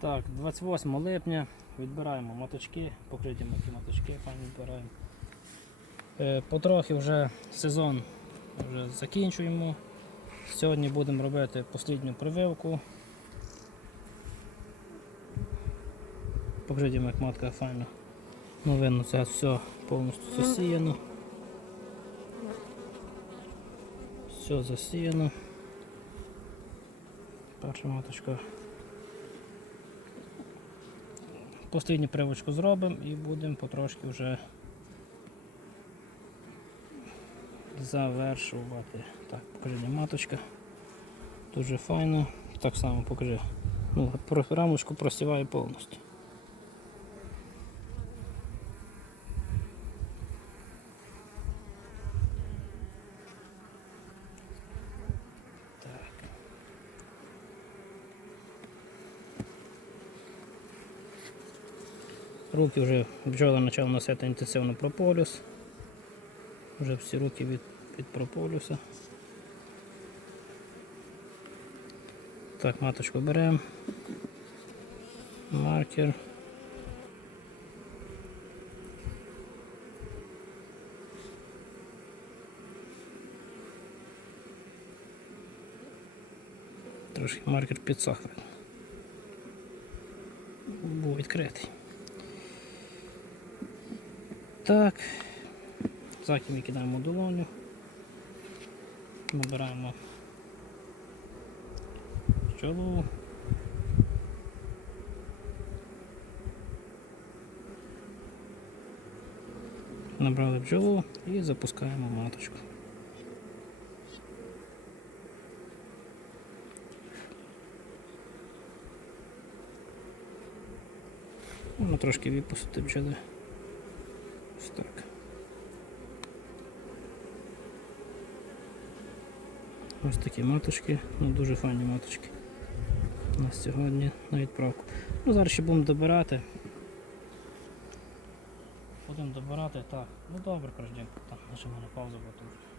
Так, 28 липня відбираємо маточки, покриті пані відбираємо. Е, Потрохи вже сезон вже закінчуємо. Сьогодні будемо робити послідню прививку. Покриті як матка файно. Видно, це все повністю засіяно. Все засіяно. Перша маточка. Послідню привочку зробимо і будемо потрошки вже завершувати. Так, покажи маточка. Дуже файно. Так само покажи. Ну, рамочку просіває повністю. Руки вже бджола почала носити інтенсивно прополюс. Вже всі руки від, від прополюса. Так, маточку беремо. Маркер. Трошки маркер підсох. Був відкритий. Так. Заки ми кидаємо долоню. Набираємо пчолу. Набрали бджолу і запускаємо маточку. Можна трошки випустити бджоли. Ось так. Ось такі маточки, ну дуже файні маточки. У нас сьогодні на відправку. Ну, зараз ще будемо добирати. Будемо добирати, так. Ну добре, каждень. Так, нажимаю на паузу, тут